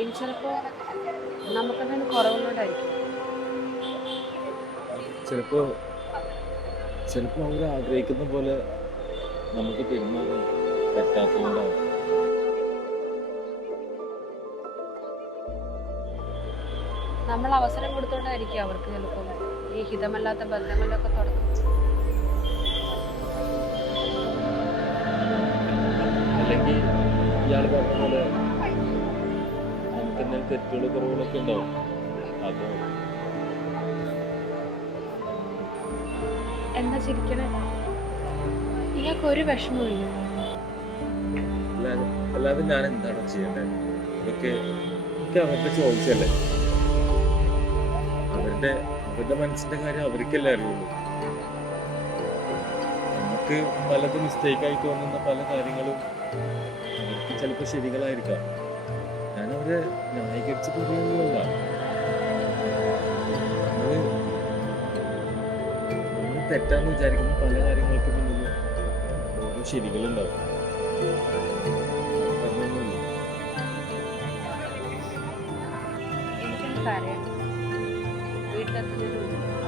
ഇനി ചിലപ്പോൾ നമുക്കെന്തെങ്കിലും കുറവുള്ളതുകൊണ്ടായിരിക്കും. ചിലപ്പോ ചിലപ്പോ അവർ ആഗ്രഹിക്കുന്ന പോലെ നമുക്ക് പെരുമാറാൻ പറ്റാത്തതുകൊണ്ടാവും. നമ്മൾ അവസരം കൊടുത്തോണ്ടായിരിക്കും അവർക്ക് ചിലപ്പോൾ ഈ ഹിതമല്ലാത്ത ബന്ധങ്ങളിലൊക്കെ തുടക്കം. അല്ലെങ്കിൽ ഇയാൾ പറഞ്ഞ പോലെ നമുക്ക് എന്തെങ്കിലും തെറ്റുകളും കുറവുകളൊക്കെ ഉണ്ടാവും. അതോ എന്താ ചിരിക്കണേ? ഇയാൾക്ക് ഒരു വിഷമമില്ല. അല്ലാതെ അല്ലാതെ ഞാൻ എന്താണ് ചെയ്യേണ്ടത്? ഇതൊക്കെ എനിക്ക് അവരുടെ ചോയ്സല്ലേ. അവരുടെ അവരുടെ മനസ്സിന്റെ കാര്യം അവർക്കല്ലേ അറിയുള്ളൂ. നമുക്ക് പലതും മിസ്റ്റേക്കായി തോന്നുന്ന പല കാര്യങ്ങളും അവർക്ക് ചിലപ്പോൾ ശരികളായിരിക്കാം. ഞാൻ അവരെ ന്യായീകരിച്ച് പറയുന്നതല്ല. നമ്മള് നമ്മൾ തെറ്റാന്ന് വിചാരിക്കുന്ന പല കാര്യങ്ങൾക്ക് പിന്നിൽ ഓരോ ശരികളുണ്ടാവും. പറഞ്ഞൊന്നുമില്ല. എനിക്കൊന്ന് കരയണം വീട്ടിലെത്തുന്നതിന് മുമ്പ്.